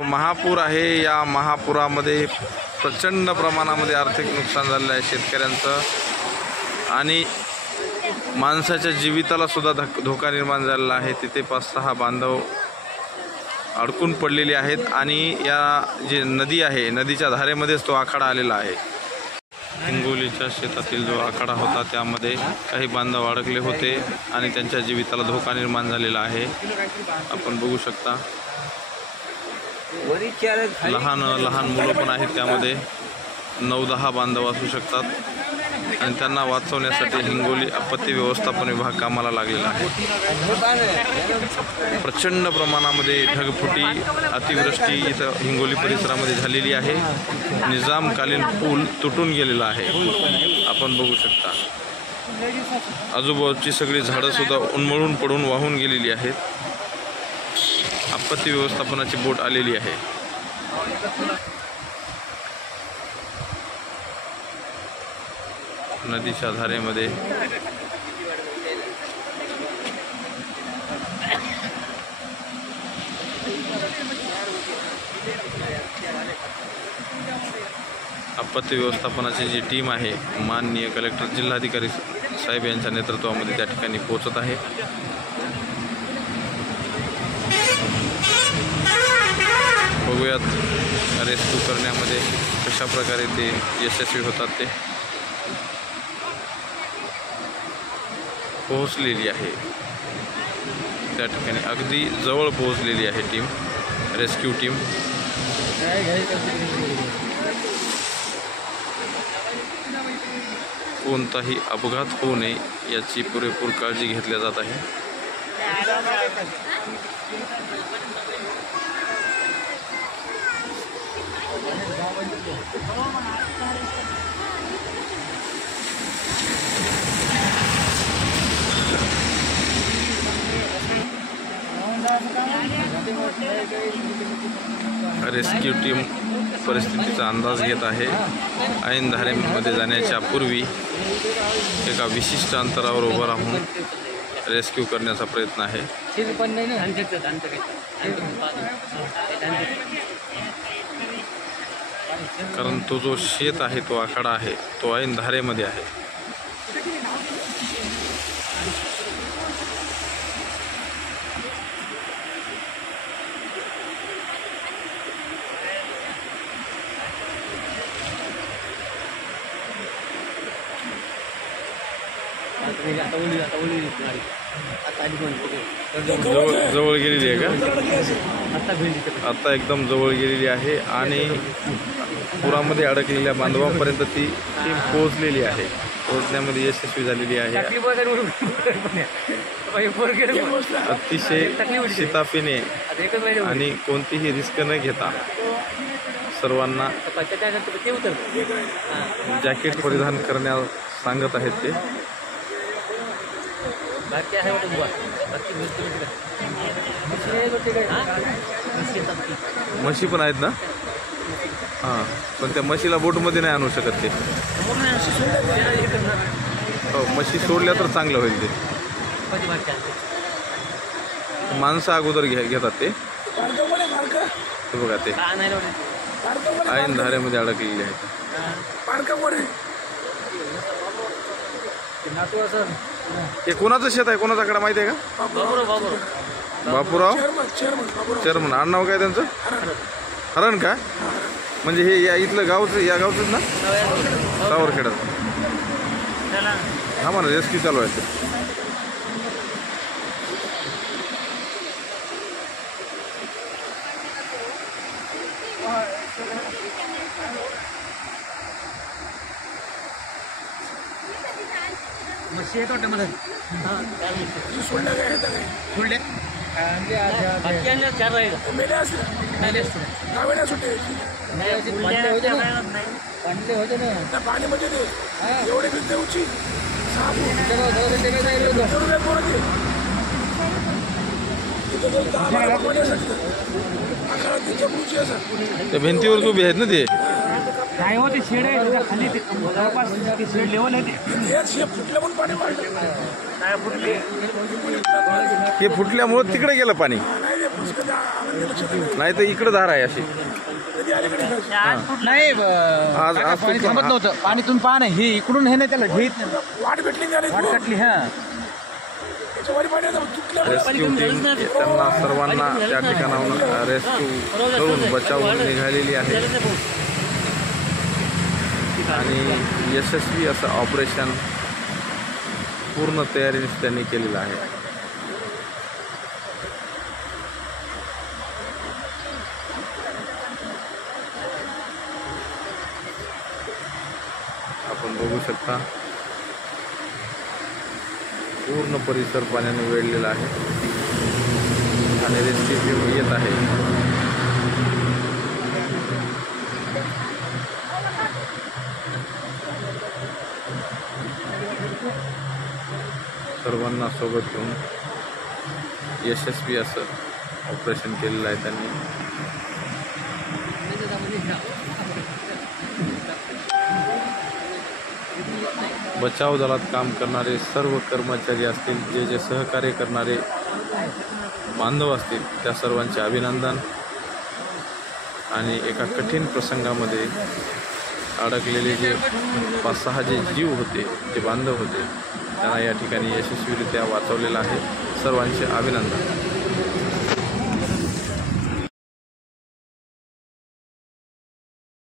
महापूर आहे। या महापुरामध्ये प्रचंड प्रमाणामध्ये आर्थिक नुकसान झालेलं आहे शेतकऱ्यांचं आणि माणसाच्या जीविताला सुद्धा धोका निर्माण झालेला आहे। तिथे 5-6 बांधव अडकून पडलेले आहेत आणि या जी नदी आहे नदीच्या धारेमध्येच तो आखाडा आलेला आहे। हिंगोलीच्या शेतातील जो आखाडा होता त्यामध्ये काही बांधव अडकले होते आणि त्यांच्या जीविताला धोका निर्माण झालेला आहे। आपण बघू शकता लहान लहान मुलं पण आहेत, त्यामध्ये 9-10 बांधव असू शकतात आणि त्यांना वाचवण्यासाठी हिंगोली आपत्ती व्यवस्थापन विभाग कामाला लागलेला आहे। प्रचंड प्रमाणामध्ये ढगफुटी अतिवृष्टी इथं हिंगोली परिसरामध्ये झालेली आहे। निजामकालीन पूल तुटून गेलेला आहे, आपण बघू शकता। आजूबाजूची सगळी झाडं सुद्धा उन्मळून पडून वाहून गेलेली आहेत। आपत्ती व्यवस्थापनाची बोट आलेली आहे। नदीच्या धारेमध्ये आपत्ती व्यवस्थापनाची जी टीम आहे माननीय कलेक्टर जिल्हाधिकारी साहेब यांच्या नेतृत्वामध्ये त्या ठिकाणी पोहोचत आहे। बघूयात रेस्क्यू करण्यामध्ये कशा प्रकारे ते यशस्वी होतात। ते पोहोचलेली आहे त्या ठिकाणी, अगदी जवळ पोहोचलेली आहे टीम, रेस्क्यू टीम। कोणताही अपघात होऊ नये याची पुरेपूर काळजी घेतली जात आहे। रेस्क्यू टीम परिस्थितीचा अंदाज घेत आहे। ऐन धारेमध्ये जाण्याच्या पूर्वी एका विशिष्ट अंतरावर उभं राहून रेस्क्यू करण्याचा प्रयत्न आहे। कारण तो जो शेत आहे तो आखाडा आहे तो ऐन धारेमध्ये आहे। जवळ गेलेली आहे का? आता एकदम जवळ गेलेली आहे आणि पुरामध्ये अडकलेल्या बांधवांपर्यंत ती टीम पोहोचलेली आहे, पोहोचण्यामध्ये यशस्वी झालेली आहे। अतिशय शिताफीने आणि कोणतीही रिस्क न घेता सर्वांना जॅकेट परिधान करण्यास सांगत आहेत ते। म्हशी पण आहेत ना? हां, पण त्या म्हशीला बोटमध्ये नाही आणू शकत ते। हो, म्हशी सोडल्या तर चांगलं होईल ते। माणसं अगोदर घेतात ते बघा, ते ऐन धारेमध्ये अडकलेले आहेत। हे कोणाचं शेत आहे, कोणाचा आकडा माहिती आहे का? बापूराव चेअरमन। आडनाव काय त्यांचं? हरण का? म्हणजे हे या इथलं गावचं, या गावचंच ना? सावरखेड्यात। हा म्हणा, रेस्क्यू चालू आहे। त्या भिंतीवर उभी आहेत ना ते? नाही होते शेड आहे त्याच्या खाली, ते जवळपास शेड लेवल आहे हे फुटल्यामुळे तिकडे गेलं पाणी। नाही तर इकडं धार आहे अशी. नाही आज पाणी सुटलं थांबत ना. नव्हतं. पाणी तुम्ही पहा ना, हे इकडून हे नाही त्याला घेत नाही. वाट भेटली नाही वाट कटली. हा रेस्क्यू टीम त्यांना सर्वांना त्या ठिकाणाहून रेस्क्यू करून बचावून निघालेली आहे आणि यशस्वी असं ऑपरेशन पूर्ण तयारीने त्यांनी केलेलं आहे. आपण बघू शकता पूर्ण परिसर पाण्याने वेढलेला आहे आणि रेस्क्यू टीम येत आहे. सर्वांना सोबत घेऊन यशस्वी असं ऑपरेशन केलेलं आहे त्यांनी. बचाव दलात काम करणारे सर्व कर्मचारी असतील, जे जे सहकार्य करणारे बांधव असतील, त्या सर्वांचे अभिनंदन. आणि एका कठीण प्रसंगामध्ये अडकलेले जे 5-6 जे जीव होते, जे बांधव होते, त्यांना या ठिकाणी यशस्वीरित्या वाचवलेलं आहे. सर्वांचे अभिनंदन.